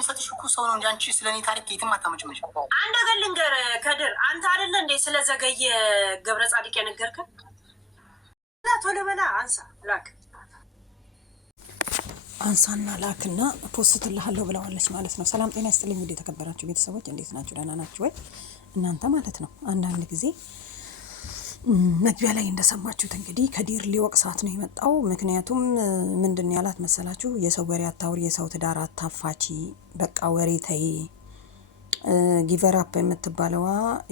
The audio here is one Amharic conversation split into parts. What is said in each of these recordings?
የሚሰጥሽ እኮ ሰው ነው እንጂ አንቺ ስለኔ ታሪክ የትም አታመጭም። አንድ ነገር ልንገርህ ከድር፣ አንተ አይደለ እንዴ ስለዘገየ ገብረ ጻድቅ የነገርከን? ቶሎ በላ አንሳ ላክ፣ አንሳና ላክና ፖስትልሃለሁ ብለዋለች ማለት ነው። ሰላም ጤና ይስጥልኝ ውድ የተከበራችሁ ቤተሰቦች እንዴት ናችሁ? ደህና ናችሁ ወይ? እናንተ ማለት ነው። አንዳንድ ጊዜ መግቢያ ላይ እንደሰማችሁት እንግዲህ ከዲር ሊወቅሳት ነው የመጣው። ምክንያቱም ምንድን ያላት መሰላችሁ? የሰው ወሬ አታውሪ፣ የሰው ትዳር አታፋቺ፣ በቃ ወሬ ተይ። ጊቨር አፕ የምትባለዋ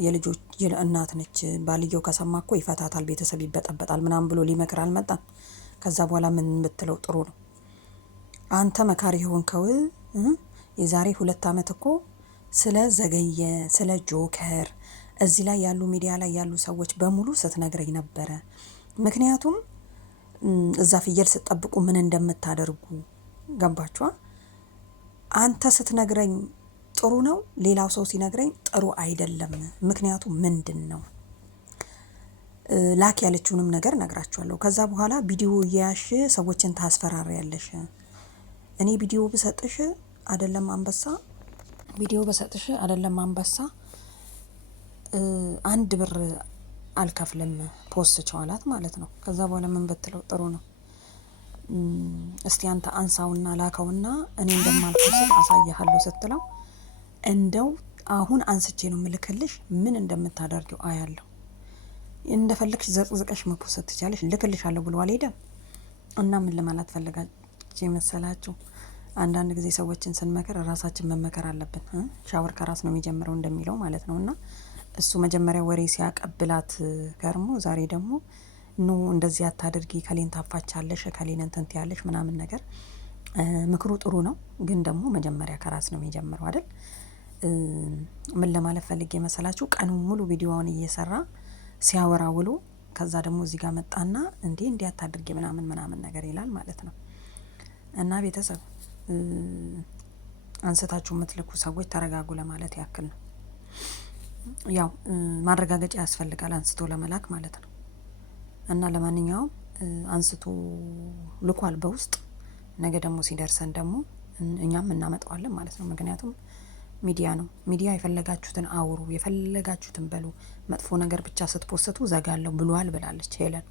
የልጆች እናት ነች። ባልየው ከሰማ እኮ ይፈታታል፣ ቤተሰብ ይበጠበጣል ምናምን ብሎ ሊመክር አልመጣም። ከዛ በኋላ ምን ብትለው ጥሩ ነው? አንተ መካሪ የሆንከው የዛሬ 2 ዓመት እኮ ስለ ዘገየ ስለ ጆከር እዚህ ላይ ያሉ ሚዲያ ላይ ያሉ ሰዎች በሙሉ ስትነግረኝ ነበረ። ምክንያቱም እዛ ፍየል ስትጠብቁ ምን እንደምታደርጉ ገባችኋ? አንተ ስትነግረኝ ጥሩ ነው፣ ሌላው ሰው ሲነግረኝ ጥሩ አይደለም። ምክንያቱም ምንድን ነው? ላክ ያለችውንም ነገር ነግራችኋለሁ። ከዛ በኋላ ቪዲዮ እያያሽ ሰዎችን ታስፈራሪያለሽ። እኔ ቪዲዮ በሰጥሽ አይደለም አንበሳ፣ ቪዲዮ በሰጥሽ አይደለም አንበሳ 1 ብር አልከፍልም ፖስት ቻላት ማለት ነው። ከዛ በኋላ ምን ብትለው ጥሩ ነው? እስቲ አንተ አንሳውና ላከውና እኔ እንደማልፖስት አሳያለሁ ስትለው እንደው አሁን አንስቼ ነው ምልክልሽ፣ ምን እንደምታደርጊው አያለሁ። እንደፈለግሽ ዘቅዝቀሽ መፖስት ትቻለሽ፣ ልክልሻለሁ ብሎ አልሄደም። እና ምን ለማለት ፈልጋችሁ መሰላችሁ? አንዳንድ ጊዜ ሰዎችን ስንመከር ራሳችን መመከር አለብን። ሻወር ከራስ ነው የሚጀምረው እንደሚለው ማለት ነው። እና እሱ መጀመሪያ ወሬ ሲያቀብላት ገርሞ ዛሬ ደግሞ ኖ እንደዚህ አታድርጊ፣ ከሌን ታፋቻለሽ፣ ከሌን እንትን ትያለሽ ምናምን ነገር። ምክሩ ጥሩ ነው፣ ግን ደግሞ መጀመሪያ ከራስ ነው የሚጀምረው አይደል? ምን ለማለት ፈልጌ መሰላችሁ? ቀኑን ሙሉ ቪዲዮውን እየሰራ ሲያወራ ውሎ ከዛ ደግሞ እዚህ ጋር መጣና እንዴ አታድርጊ ምናምን ነገር ይላል ማለት ነው። እና ቤተሰብ አንስታችሁ የምትልኩ ሰዎች ተረጋጉ ለማለት ያክል ነው። ያው ማረጋገጫ ያስፈልጋል አንስቶ ለመላክ ማለት ነው። እና ለማንኛውም አንስቶ ልኳል በውስጥ። ነገ ደግሞ ሲደርሰን ደግሞ እኛም እናመጣዋለን ማለት ነው። ምክንያቱም ሚዲያ ነው። ሚዲያ የፈለጋችሁትን አውሩ፣ የፈለጋችሁትን በሉ። መጥፎ ነገር ብቻ ስትፖስቱ ዘጋለሁ ብሏል ብላለች ሄለን።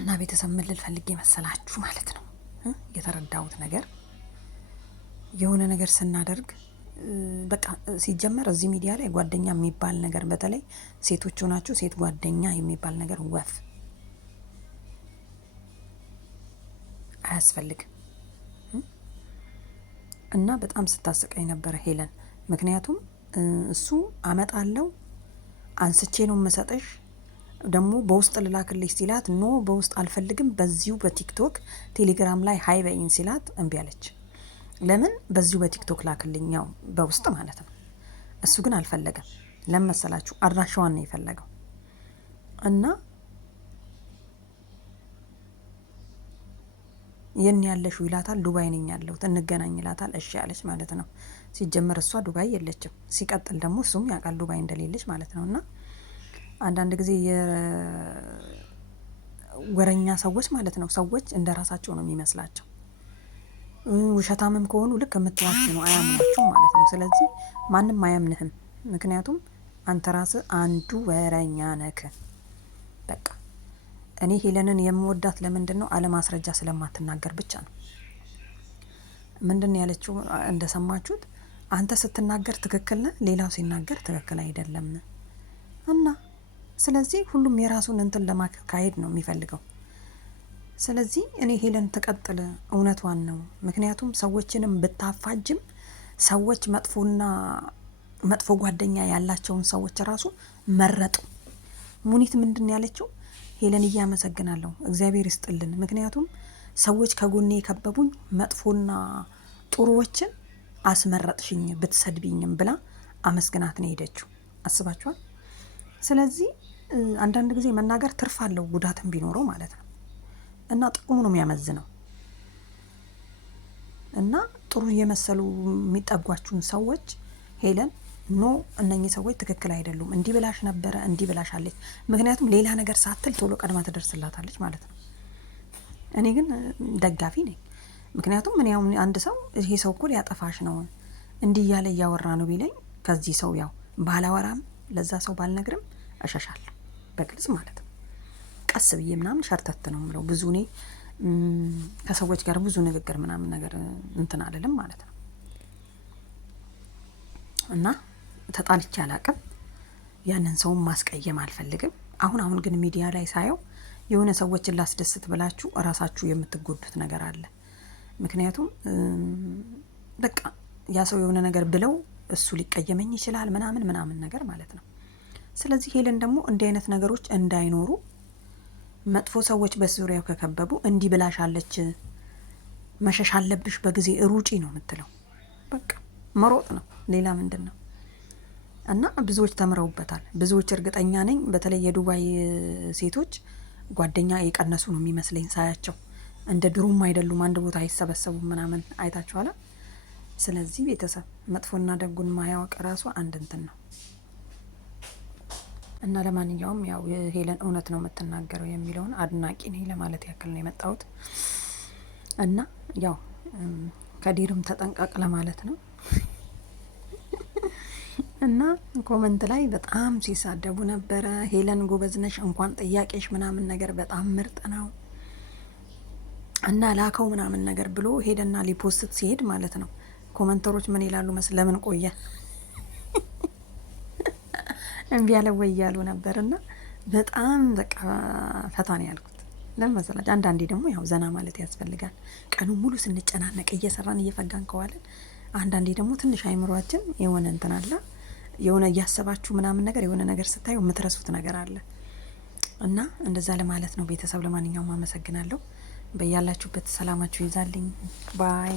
እና ቤተሰብ ምን ልል ፈልጌ መሰላችሁ ማለት ነው፣ የተረዳሁት ነገር የሆነ ነገር ስናደርግ በቃ ሲጀመር እዚህ ሚዲያ ላይ ጓደኛ የሚባል ነገር፣ በተለይ ሴቶች ሆናችሁ ሴት ጓደኛ የሚባል ነገር ወፍ አያስፈልግም። እና በጣም ስታስቀኝ ነበረ ሄለን። ምክንያቱም እሱ አመጣለው አንስቼ ነው የምሰጠሽ ደግሞ በውስጥ ልላክልሽ ሲላት ኖ በውስጥ አልፈልግም፣ በዚሁ በቲክቶክ ቴሌግራም ላይ ሀይ በይን ሲላት እምቢ አለች። ለምን? በዚሁ በቲክቶክ ላክልኝ፣ ያው በውስጥ ማለት ነው። እሱ ግን አልፈለገም። ለምን መሰላችሁ? አድራሻዋን ነው የፈለገው። እና የኔ ያለሽው ይላታል። ዱባይ ነኝ ያለሁት እንገናኝ ይላታል። እሺ ያለች ማለት ነው። ሲጀመር እሷ ዱባይ የለችም። ሲቀጥል ደግሞ እሱም ያውቃል ዱባይ እንደሌለች ማለት ነው። እና አንዳንድ ጊዜ የወረኛ ሰዎች ማለት ነው፣ ሰዎች እንደ ራሳቸው ነው የሚመስላቸው። ውሸታምም ከሆኑ ልክ የምትዋሽ ነው፣ አያምናችሁም ማለት ነው። ስለዚህ ማንም አያምንህም፣ ምክንያቱም አንተ ራስህ አንዱ ወረኛ ነክ። በቃ እኔ ሄለንን የምወዳት ለምንድን ነው? አለማስረጃ ስለማትናገር ብቻ ነው። ምንድን ያለችው እንደሰማችሁት? አንተ ስትናገር ትክክል ነህ፣ ሌላው ሲናገር ትክክል አይደለም። እና ስለዚህ ሁሉም የራሱን እንትን ለማካሄድ ነው የሚፈልገው። ስለዚህ እኔ ሄለን ትቀጥል፣ እውነቷን ነው። ምክንያቱም ሰዎችንም ብታፋጅም ሰዎች መጥፎ ጓደኛ ያላቸውን ሰዎች ራሱ መረጡ። ሙኒት ምንድን ያለችው? ሄለን እያመሰግናለሁ፣ እግዚአብሔር ይስጥልን። ምክንያቱም ሰዎች ከጎኔ የከበቡኝ መጥፎና ጥሩዎችን አስመረጥሽኝ ብትሰድቢኝም ብላ አመስግናት ነው ሄደችው። አስባችኋል? ስለዚህ አንዳንድ ጊዜ መናገር ትርፍ አለው ጉዳትም ቢኖረው ማለት ነው። እና ጥቅሙ ነው የሚያመዝነው። እና ጥሩ እየመሰሉ የሚጠጓችሁን ሰዎች ሄለን ኖ እነኚህ ሰዎች ትክክል አይደሉም፣ እንዲህ ብላሽ ነበረ፣ እንዲህ ብላሻለች። ምክንያቱም ሌላ ነገር ሳትል ቶሎ ቀድማ ትደርስላታለች ማለት ነው። እኔ ግን ደጋፊ ነኝ። ምክንያቱም ምን ያው አንድ ሰው ይሄ ሰው እኮ ሊያጠፋሽ ነው እንዲህ እያለ እያወራ ነው ቢለኝ ከዚህ ሰው ያው ባላወራም ለዛ ሰው ባልነግርም እሸሻለሁ፣ በግልጽ ማለት ነው። ቀስ ብዬ ምናምን ሸርተት ነው የምለው። ብዙ እኔ ከሰዎች ጋር ብዙ ንግግር ምናምን ነገር እንትን አልልም ማለት ነው። እና ተጣልቼ አላቅም፣ ያንን ሰውን ማስቀየም አልፈልግም። አሁን ግን ሚዲያ ላይ ሳየው የሆነ ሰዎችን ላስደስት ብላችሁ እራሳችሁ የምትጎዱት ነገር አለ። ምክንያቱም በቃ ያ ሰው የሆነ ነገር ብለው እሱ ሊቀየመኝ ይችላል ምናምን ነገር ማለት ነው። ስለዚህ ሄለን ደግሞ እንዲህ አይነት ነገሮች እንዳይኖሩ መጥፎ ሰዎች በዙሪያው ከከበቡ እንዲህ ብላሻለች መሸሽ አለብሽ በጊዜ ሩጪ ነው የምትለው። በቃ መሮጥ ነው፣ ሌላ ምንድን ነው? እና ብዙዎች ተምረውበታል። ብዙዎች እርግጠኛ ነኝ በተለይ የዱባይ ሴቶች ጓደኛ የቀነሱ ነው የሚመስለኝ ሳያቸው። እንደ ድሮም አይደሉም፣ አንድ ቦታ አይሰበሰቡም ምናምን አይታችኋላ። ስለዚህ ቤተሰብ መጥፎና ደጉን ማያወቅ ራሱ አንድ እንትን ነው። እና ለማንኛውም ያው ሄለን እውነት ነው የምትናገረው የሚለውን አድናቂ ነኝ ለማለት ያክል ነው የመጣሁት። እና ያው ከዲርም ተጠንቀቅ ለማለት ነው። እና ኮመንት ላይ በጣም ሲሳደቡ ነበረ። ሄለን ጎበዝነሽ፣ እንኳን ጥያቄሽ ምናምን ነገር በጣም ምርጥ ነው እና ላከው ምናምን ነገር ብሎ ሄደና ሊፖስት ሲሄድ ማለት ነው ኮመንተሮች ምን ይላሉ መስል ለምን ቆየ እምቢ ያለ ወይ ያሉ ነበርና በጣም በቃ ፈታን ያልኩት ለምን መሰላችሁ? አንዳንዴ ደግሞ ያው ዘና ማለት ያስፈልጋል። ቀኑ ሙሉ ስንጨናነቅ እየሰራን እየፈጋን ከዋለን አንዳንዴ ደግሞ ትንሽ አይምሯችን የሆነ እንትን አለ፣ የሆነ እያሰባችሁ ምናምን ነገር የሆነ ነገር ስታዩ የምትረሱት ነገር አለ እና እንደዛ ለማለት ነው ቤተሰብ። ለማንኛውም አመሰግናለሁ። በያላችሁበት ሰላማችሁ ይዛልኝ ባይ